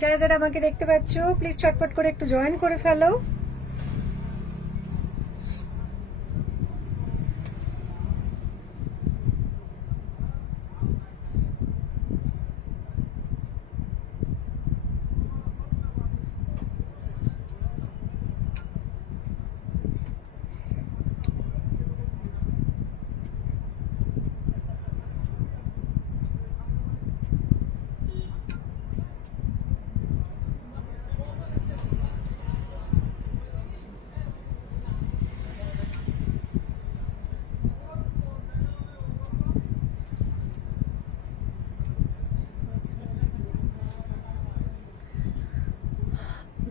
যারা যারা আমাকে দেখতে পাচ্ছ প্লিজ চটপট করে একটু জয়েন করে ফেলো।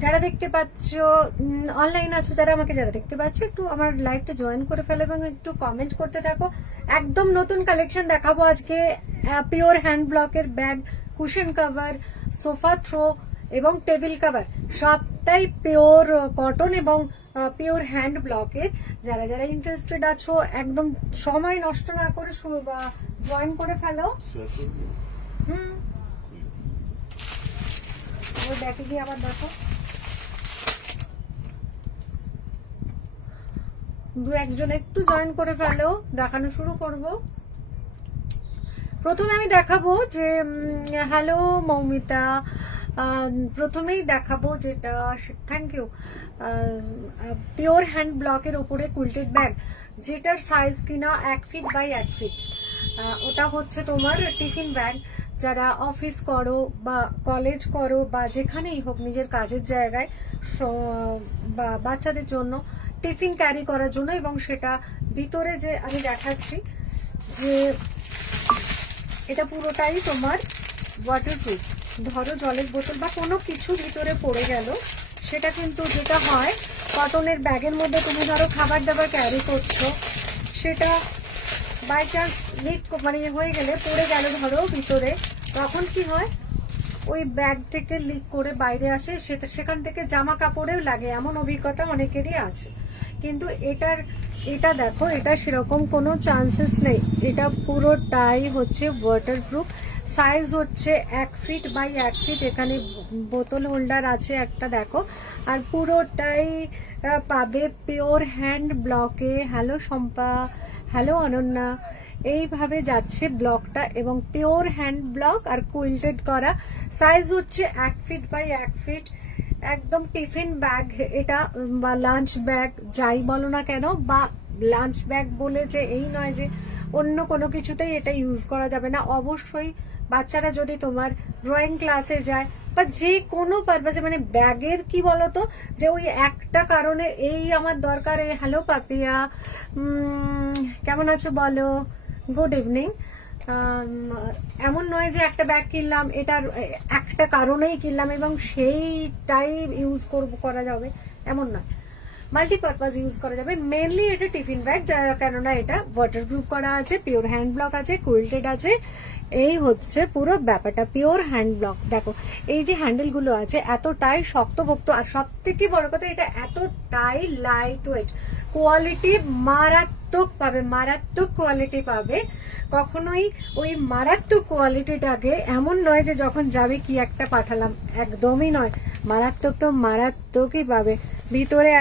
যারা দেখতে পাচ্ছ অনলাইন আছো, যারা আমাকে যারা দেখতে পাচ্ছ একটু আমার লাইভটা জয়েন করে ফেলো এবং একটু কমেন্ট করতে থাকো। একদম নতুন কালেকশন দেখাবো আজকে। পিওর হ্যান্ড ব্লকের bag, cushion cover, sofa throw এবং টেবিল কভার সবটাই পিওর কটন এবং পিওর হ্যান্ড ব্লকের। যারা যারা ইন্টারেস্টেড আছো একদম সময় নষ্ট না করে জয়েন করে ফেলো। দেখে গিয়ে আবার দেখো, দু একজন একটু জয়েন করে ফেলো, দেখানো শুরু করব। প্রথমে আমি দেখাবো যে হ্যালো মৌমিতা, প্রথমেই দেখাবো যেটা, থ্যাংক ইউ, পিওর হ্যান্ড ব্লকের ওপরে কুইল্টেড ব্যাগ, যেটার সাইজ কিনা 1 ফিট বাই 1 ফিট। ওটা হচ্ছে তোমার টিফিন ব্যাগ। যারা অফিস করো বা কলেজ করো বা যেখানেই হোক নিজের কাজের জায়গায় বা বাচ্চাদের জন্য টিফিন ক্যারি করার জন্য, এবং সেটা ভিতরে যে আমি দেখাচ্ছি যে এটা পুরোটাই তোমার ওয়াটারপ্রুফ। ধরো জলের বোতল বা কোনো কিছু ভিতরে পড়ে গেল, সেটা কিন্তু যেটা হয় কটনের ব্যাগের মধ্যে তুমি ধরো খাবার দাবার ক্যারি করছো, সেটা বাই চান্স লিক মানে হয়ে গেলে পড়ে গেল ধরো ভিতরে, তখন কি হয় ওই ব্যাগ থেকে লিক করে বাইরে আসে, সেখান থেকে জামা কাপড়েও লাগে, এমন অভিজ্ঞতা অনেকেরই আছে। কিন্তু এটা দেখো, এটা সেরকম কোনো চান্সেস নেই। এটা পুরোটাই হচ্ছে ওয়াটারপ্রুফ। সাইজ হচ্ছে 1 ফিট বাই 1 ফিট। এখানে বোতল হোল্ডার আছে একটা, দেখো। আর পুরোটাই পাবে পিওর হ্যান্ড ব্লকে। Hello Shampa, hello Ananya. এইভাবে যাচ্ছে ব্লকটা, এবং পিওর হ্যান্ড ব্লক আর কুইল্টেড করা। সাইজ হচ্ছে 1 ফিট বাই 1 ফিট। একদম টিফিন ব্যাগ এটা, বা লাঞ্চ ব্যাগ যাই বলো না কেন, বা লাঞ্চ ব্যাগ বলে যে এই নয় যে অন্য কোনো কিছুতেই এটা ইউজ করা যাবে না। অবশ্যই বাচ্চারা যদি তোমার ড্রয়িং ক্লাসে যায় বা যে কোনো পারপাসে, মানে ব্যাগের কি বলতো, যে ওই একটা কারণে এই আমার দরকার। হ্যালো পাপিয়া, কেমন আছো বলো, গুড ইভিনিং। এমন নয় যে একটা ব্যাগ কিনলাম এটার একটা কারণেই কিনলাম এবং সেইটাই ইউজ করা যাবে, এমন নয়। মাল্টিপারপাস ইউজ করা যাবে। মেনলি এটা টিফিন ব্যাগ, কেননা এটা ওয়াটারপ্রুফ করা আছে, পিওর হ্যান্ড ব্লক আছে, কুইল্টেড আছে। এই হচ্ছে পুরো ব্যাপারটা, পিওর হ্যান্ড ব্লক। দেখো এই যে হ্যান্ডেল গুলো আছে এতটাই শক্তপোক্ত, আর সব থেকে বড় কথা এটা এতটাই লাইট ওয়েট। কোয়ালিটি মারাত্মক পাবে, মারাত্মক কোয়ালিটি পাবে। কখনোই ওই মারাত্মক কোয়ালিটিটাকে এমন নয় যে যখন যাবে কি একটা পাঠালাম, একদমই নয়। মারাত্মক তো মারাত্মকই পাবে। ভিতরে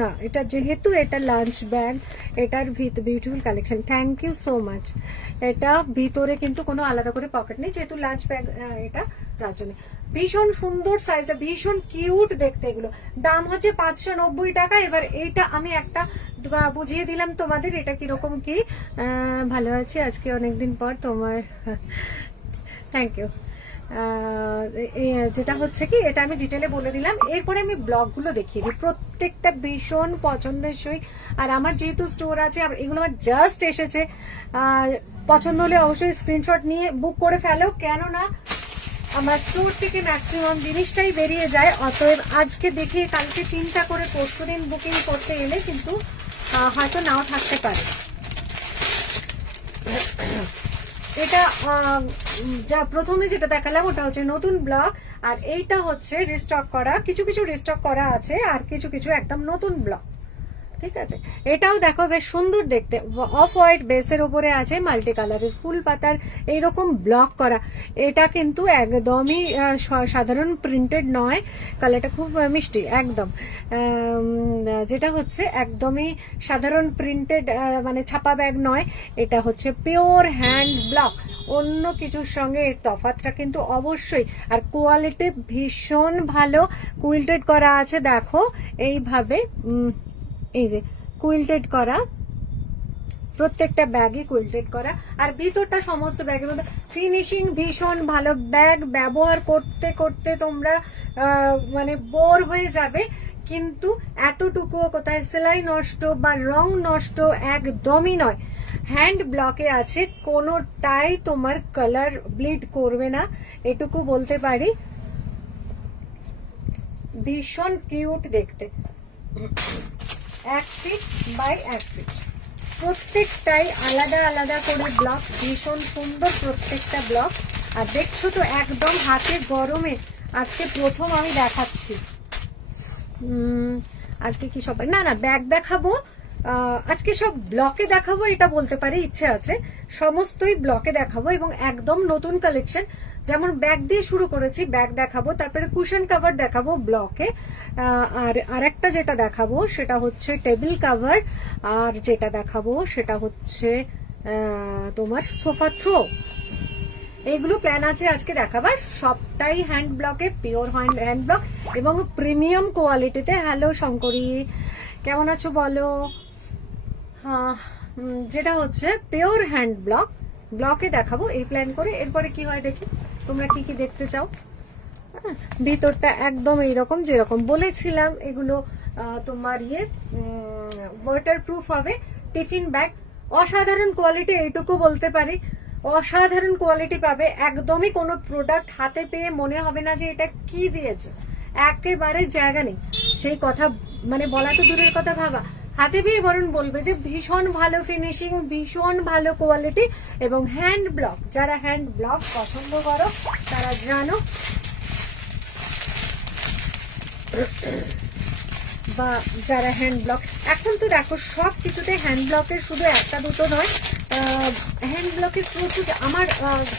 না, এটা যেহেতু এটা লাঞ্চ ব্যাগ, এটার beautiful collection, thank you so much. এটা ভিতরে কিন্তু কোনো আলাদা করে পকেট নেই, যেহেতু লাঞ্চ ব্যাগ এটা, যার জন্য ভীষণ সুন্দর সাইজটা, ভীষণ কিউট দেখতে। এগুলো দাম হচ্ছে 590 টাকা। এবার এইটা আমি একটা বুঝিয়ে দিলাম তোমাদের এটা কিরকম কি। ভালো আছি আজকে অনেকদিন পর তোমার, থ্যাংক ইউ। যেটা হচ্ছে কি, এটা আমি ডিটেলে বলে দিলাম। এরপরে আমি ব্লগগুলো দেখিয়ে দিই, প্রত্যেকটা ভীষণ পছন্দসই। আর আমার যেহেতু স্টোর আছে, এগুলো আমার জাস্ট এসেছে, পছন্দ হলে অবশ্যই স্ক্রিনশট নিয়ে বুক করে ফেলো, কেননা আমার স্টোর থেকে ম্যাক্সিমাম জিনিসটাই বেরিয়ে যায়। অতএব আজকে দেখে কালকে চিন্তা করে পরশুদিন বুকিং করতে এলে কিন্তু হয়তো নাও থাকতে পারে। এটা যা প্রথমে যেটা দেখালাম ওটা হচ্ছে নতুন ব্লক, আর এইটা হচ্ছে রিস্টক করা। কিছু কিছু রিস্টক করা আছে আর কিছু কিছু একদম নতুন ব্লক, ঠিক আছে, এটাও দেখো বেশ সুন্দর দেখতে, অফ হোয়াইট বেসের উপরে আছে মাল্টি কালারের ফুল পাতার এইরকম ব্লক করা। এটা কিন্তু একদমই সাধারণ প্রিন্টেড নয়, কালারটা খুব মিষ্টি একদম, যেটা হচ্ছে একদমই সাধারণ প্রিন্টেড মানে ছাপা ব্যাগ নয়, এটা হচ্ছে পিওর হ্যান্ড ব্লক। অন্য কিছুর সঙ্গে এর তফাৎটা কিন্তু অবশ্যই, আর কোয়ালিটি ভীষণ ভালো, কুইল্টেড করা আছে দেখো এইভাবে, এই যে কুইল্টেড করা, প্রত্যেকটা ব্যাগই কুইল্টেড করা, আর ভিতরটা সমস্ত ব্যাগের মধ্যে ফিনিশিং ভীষণ ভালো। ব্যাগ ব্যবহার করতে করতে তোমরা মানে বোর হয়ে যাবে, কিন্তু এতটুকু কোথায় সেলাই নষ্ট বা রং নষ্ট একদমই নয়। হ্যান্ড ব্লকে আছে, কোনোটাই তোমার কালার ব্লিড করবে না, এটুকু বলতে পারি। ভীষণ কিউট দেখতে, 1 ফিট বাই 1 ফিট, প্রত্যেকটাই আলাদা আলাদা করে ব্লক, ভীষণ সুন্দর প্রত্যেকটা ব্লক। আর দেখছো তো একদম হাতে গরমে, আজকে প্রথম আমি দেখাচ্ছি। আজকে কি সবাই না ব্যাগ দেখাবো, আজকে সব ব্লকে দেখাবো এটা বলতে পারি, ইচ্ছে আছে সমস্তই ব্লকে দেখাবো, এবং একদম নতুন কালেকশন। যেমন ব্যাগ দিয়ে শুরু করেছি, ব্যাগ দেখাবো, তারপরে কুশন কভার দেখাবো ব্লকে, আর আরেকটা যেটা দেখাবো সেটা হচ্ছে টেবিল কভার, আর যেটা দেখাবো সেটা হচ্ছে তোমার সোফা থ্রো। এইগুলো প্ল্যান আছে আজকে দেখাবার, সবটাই হ্যান্ড ব্লকে, পিওর হ্যান্ড ব্লক এবং প্রিমিয়াম কোয়ালিটিতে। হ্যালো শঙ্করী, কেমন আছো বলো? যেটা হচ্ছে পিওর হ্যান্ড ব্লক, ব্লকে দেখাবো এই প্ল্যান করে। এরপরে কি হয় দেখি তোমরা কি কি দেখতে চাও। ভিতরটা একদম এইরকম যেরকম বলেছিলাম, এগুলো তোমার ওয়াটার প্রুফ হবে। টিফিন ব্যাগ অসাধারণ কোয়ালিটি, এইটুকু বলতে পারি, অসাধারণ কোয়ালিটি পাবে। একদমই কোনো প্রোডাক্ট হাতে পেয়ে মনে হবে না যে এটা কি দিয়েছে, একেবারে জায়গা নেই সেই কথা, মানে বলা তো দূরের কথা, ভাবা হাতে পেয়ে বরং বলবে যে ভীষণ ভালো ফিনিশিং, ভীষণ ভালো কোয়ালিটি এবং হ্যান্ড ব্লক। যারা হ্যান্ড ব্লক পছন্দ করো তারা জানো, বা যারা হ্যান্ড ব্লক, এখন তো দেখো সব কিছুতে হ্যান্ড ব্লকের শুধু একটা দুটো নয়, হ্যান্ড ব্লকের প্রচুর, আমার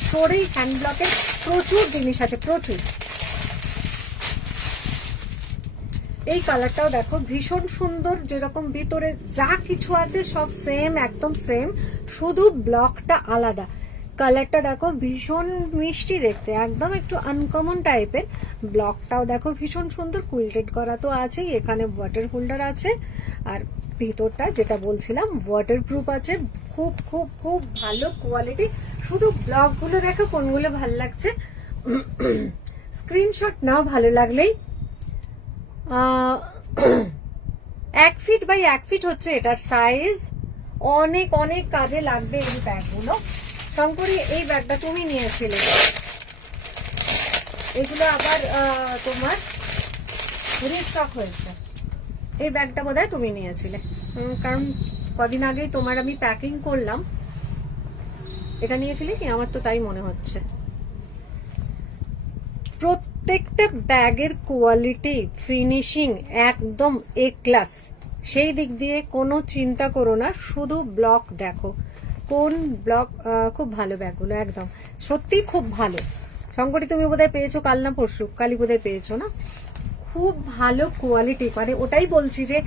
স্টোরেই হ্যান্ড ব্লকের প্রচুর জিনিস আছে, প্রচুর। এই কালারটাও দেখো ভীষণ সুন্দর, যেরকম ভিতরে যা কিছু আছে সব সেম, একদম সেম, শুধু ব্লকটা আলাদা। কালারটা দেখো ভীষণ মিষ্টি দেখতে, একদম একটু আনকমন টাইপের। ব্লকটাও দেখো ভীষণ সুন্দর, কুইল্টেড করা তো আছেই, এখানে ওয়াটার হোল্ডার আছে, আর ভিতরটা যেটা বলছিলাম ওয়াটার প্রুফ আছে। খুব খুব খুব ভালো কোয়ালিটি। শুধু ব্লকগুলো দেখো কোনগুলো ভালো লাগছে, স্ক্রিনশট নাও ভালো লাগলেই। 1 ফিট বাই 1 ফিট হচ্ছে এটার সাইজ, অনেক অনেক কাজে লাগবে এই ব্যাগগুলো। শঙ্করী, এই ব্যাগটা তুমি নিয়েছিলে, এগুলো আবার তোমার রিস্টক হয়েছে। এই ব্যাগটা বোধহয় তুমি নিয়েছিলে, কারণ কদিন আগেই তোমার আমি প্যাকিং করলাম। এটা নিয়েছিলে কি? আমার তো তাই মনে হচ্ছে। প্রত্যেকটা ব্যাগের কোয়ালিটি, ফিনিশিং একদম এ ক্লাস, সেই দিক দিয়ে কোনো চিন্তা করো না, শুধু ব্লক দেখো কোন ব্লক। খুব ভালো ব্যাগগুলো, একদম সত্যি খুব ভালো। শঙ্করী, তুমি বোধহয় পেয়েছো কাল না পরশু, কালই বোধহয় পেয়েছো না? খুব ভালো কোয়ালিটি, মানে ওটাই বলছি যে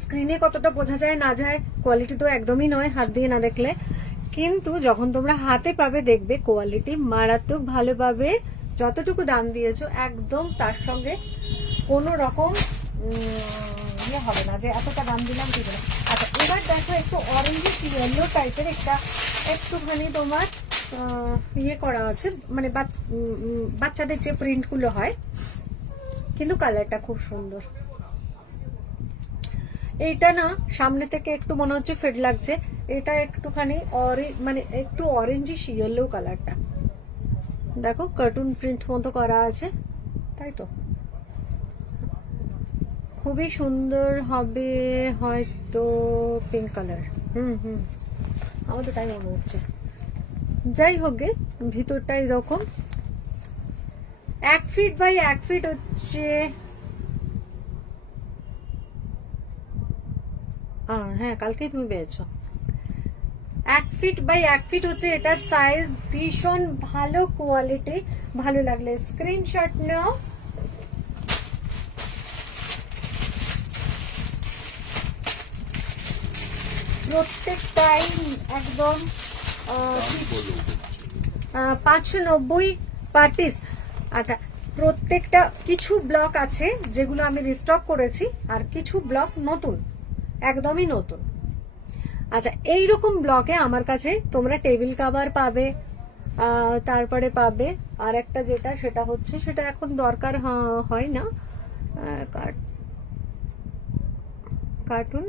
স্ক্রিনে কতটা বোঝা যায় না যায়, কোয়ালিটি তো একদমই নয় হাত দিয়ে না দেখলে, কিন্তু যখন তোমরা হাতে পাবে দেখবে কোয়ালিটি মারাত্মক ভালো পাবে। যতটুকু দাম দিয়েছো একদম তার সঙ্গে কোনো রকম ইয়ে হবে না যে এতটা দাম দিলাম কি করে। আচ্ছা, এবার দেখো একটু অরেঞ্জ ইয়েলো টাইপের একটা, একটুখানি তোমার ইয়ে করা আছে, মানে বাচ্চাদের যে প্রিন্টগুলো হয়, কিন্তু কালারটা খুব সুন্দর। এইটা না সামনে থেকে একটু মনে হচ্ছে ফেড লাগছে, এটা একটুখানি মানে একটু অরেঞ্জিশ ইয়েলো কালারটা দেখো, কার্টুন প্রিন্ট মতো করা আছে, তাই তো খুবই সুন্দর হবে হয়তো পিঙ্ক কালার। আমার তো তাই মনে হচ্ছে। যাই হোক গে, ভিতরটা এরকম 1 ফিট বাই 1 ফিট হচ্ছে হ্যাঁ কালকেই তুমি পেয়েছো। 1 ফিট বাই 1 ফিট হচ্ছে এটার সাইজ, ভীষণ ভালো কোয়ালিটি। ভালো লাগলে স্ক্রিনশট নাও। প্রত্যেকটাই একদম 590 পার পিস। আচ্ছা, প্রত্যেকটা কিছু ব্লক আছে যেগুলো আমি রিস্টক করেছি, আর কিছু ব্লক নতুন, একদমই নতুন। আচ্ছা, এইরকম ব্লকে আমার কাছে তোমরা টেবিল কাভার পাবে, তারপরে পাবে আর একটা যেটা, সেটা হচ্ছে, সেটা এখন দরকার হয় না, কার্টুন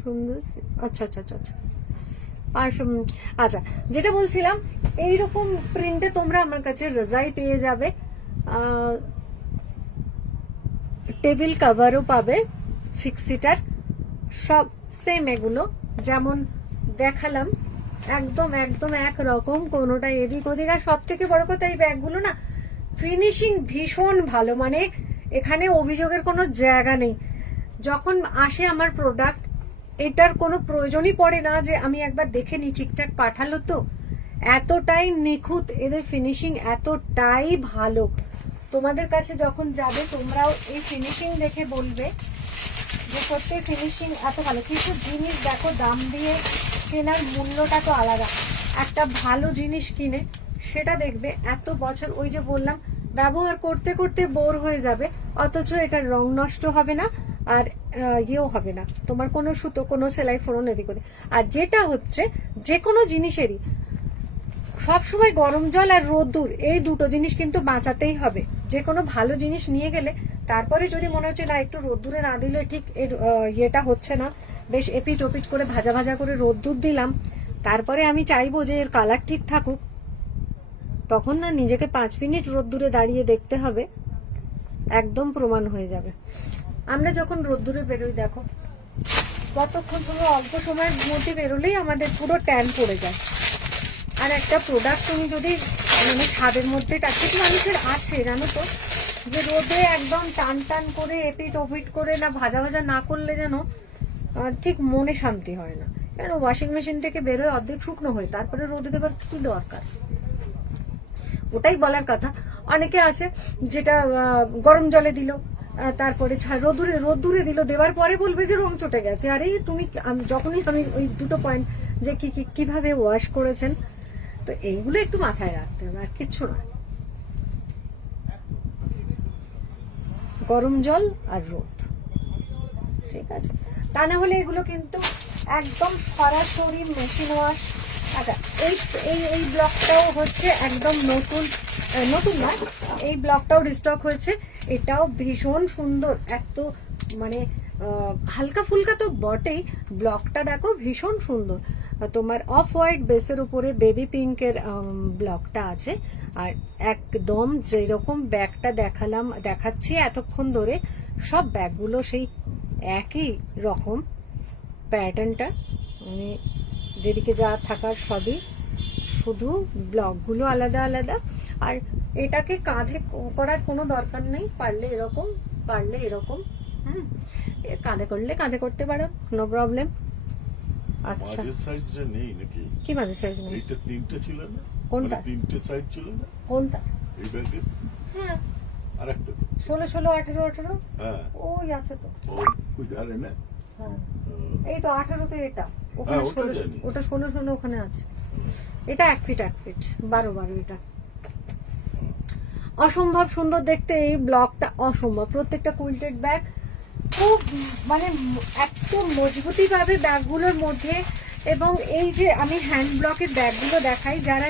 সুন্দর। আচ্ছা আচ্ছা আচ্ছা আচ্ছা, আর আচ্ছা যেটা বলছিলাম, এইরকম প্রিন্টে তোমরা আমার কাছে রজাই পেয়ে যাবে, টেবিল কাভারও পাবে 6 সিটার, সব সেম এগুলো যেমন দেখালাম, একদম একদম একরকম, কোনোটা এদিক ওদিক। আর সব থেকে বড় কথা, এই ব্যাগগুলো না ফিনিশিং ভীষণ ভালো, মানে এখানে অভিযোগের কোনো জায়গা নেই। যখন আসে আমার প্রোডাক্ট, এটার কোনো প্রয়োজনই পড়ে না যে আমি একবার দেখে নি ঠিকঠাক পাঠালো তো, এতটাই নিখুঁত এদের ফিনিশিং, এতটাই ভালো। তোমাদের কাছে যখন যাবে তোমরাও এই ফিনিশিং দেখে বলবে যে সত্যি ফিনিশিং এত ভালো। কিছু জিনিস দেখো দাম দিয়ে কেনার মূল্যটা তো আলাদা, একটা ভালো জিনিস কিনে সেটা দেখবে এত বছর, ওই যে বললাম, ব্যবহার করতে করতে বোর হয়ে যাবে, অথচ এটার রং নষ্ট হবে না, আর ইয়েও হবে না, তোমার কোনো সুতো, কোনো সেলাই ফোড়ন এদিক ওদিক। আর যেটা হচ্ছে, যে কোনো জিনিসেরই সবসময় গরম জল আর রোদ্দুর, এই দুটো জিনিস কিন্তু বাঁচাতেই হবে। যে কোনো ভালো জিনিস নিয়ে গেলে তারপরে যদি মনে হচ্ছে না একটু রোদ্দুরে না দিলে ঠিক এর ইয়েটা হচ্ছে না, বেশ এপিট ওপিট করে ভাজা ভাজা করে রোদ্দুর দিলাম, তারপরে আমি চাইবো যে এর কালার ঠিক থাকুক, তখন না নিজেকে 5 মিনিট রোদ্দুরে দাঁড়িয়ে দেখতে হবে, একদম প্রমাণ হয়ে যাবে। আমরা যখন রোদ্দুরে বেরোই, দেখো যতক্ষণ সময়, অল্প সময়ের মধ্যে বেরোলেই আমাদের পুরো ট্যান পড়ে যায়। আর একটা প্রোডাক্ট তুমি যদি মানে ছাদের মধ্যে, কিছু মানুষের আছে জানো তো, যে রোদে একদম টান টান করে এপিট ওপিট করে না ভাজা ভাজা না করলে যেন ঠিক মনে শান্তি হয় না। কেন ওয়াশিং মেশিন থেকে বেরোয় অর্ধেক শুকনো হয়ে, তারপরে রোদে দেবার কি দরকার? ওটাই বলার কথা। অনেকে আছে যেটা গরম জলে দিল, তারপরে রোদ্দুরে দিল, দেওয়ার পরে বলবে যে রং চটে গেছে। আরে তুমি, যখনই আমি ওই দুটো পয়েন্ট যে কিভাবে ওয়াশ করেছেন, তো এইগুলো একটু মাথায় রাখতে হবে, আর কিচ্ছু না। গরম জল আর রোদ, ঠিক আছে? তা না হলে এগুলো কিন্তু একদম সরাসরি মেশিন ওয়াশ। আচ্ছা, এই ব্লকটাও হচ্ছে একদম নতুন না, এই ব্লকটাও রিস্টক হয়েছে, এটাও ভীষণ সুন্দর, এত মানে হালকা ফুলকা তো বটেই, ব্লকটা দেখো ভীষণ সুন্দর। তোমার অফ হোয়াইট বেসের উপরে বেবি পিঙ্কের ব্লকটা আছে, আর একদম যেরকম ব্যাগটা দেখাচ্ছি এতক্ষণ ধরে, সব ব্যাগগুলো সেই একই রকম প্যাটার্নটা, মানে যেদিকে যা থাকার সবই, শুধু ব্লকগুলো আলাদা আলাদা। আর এটাকে কাঁধে করার কোনো দরকার নেই, পারলে এরকম, পারলে এরকম, কাঁধে করলে কাঁধে করতে পারো, নো প্রবলেম। আচ্ছা, কি মাঝের সাইজ নেই? এইটা 3টে ছিল না? কোনটা? 3টে সাইজ ছিল না কোনটা? এই ব্যাগে? হ্যাঁ, আরেকটা 16, 16, 18, 18, হ্যাঁ ওই আছে তো। ওই ধারে না? হ্যাঁ, এই তো 18 এটা, ওখানে 16, ওটা 16 ওখানে আছে। এটা 1 ফিট 1 ফিট 12 এটা। অসম্ভব সুন্দর দেখতে এই ব্লকটা, অসম্ভব। প্রত্যেকটা কুইল্টেড ব্যাগ খুব মানে এত মজবুতি পাবে ব্যাগগুলোর মধ্যে। এবং এই যে আমি হ্যান্ড ব্লকের ব্যাগগুলো দেখাই, যারা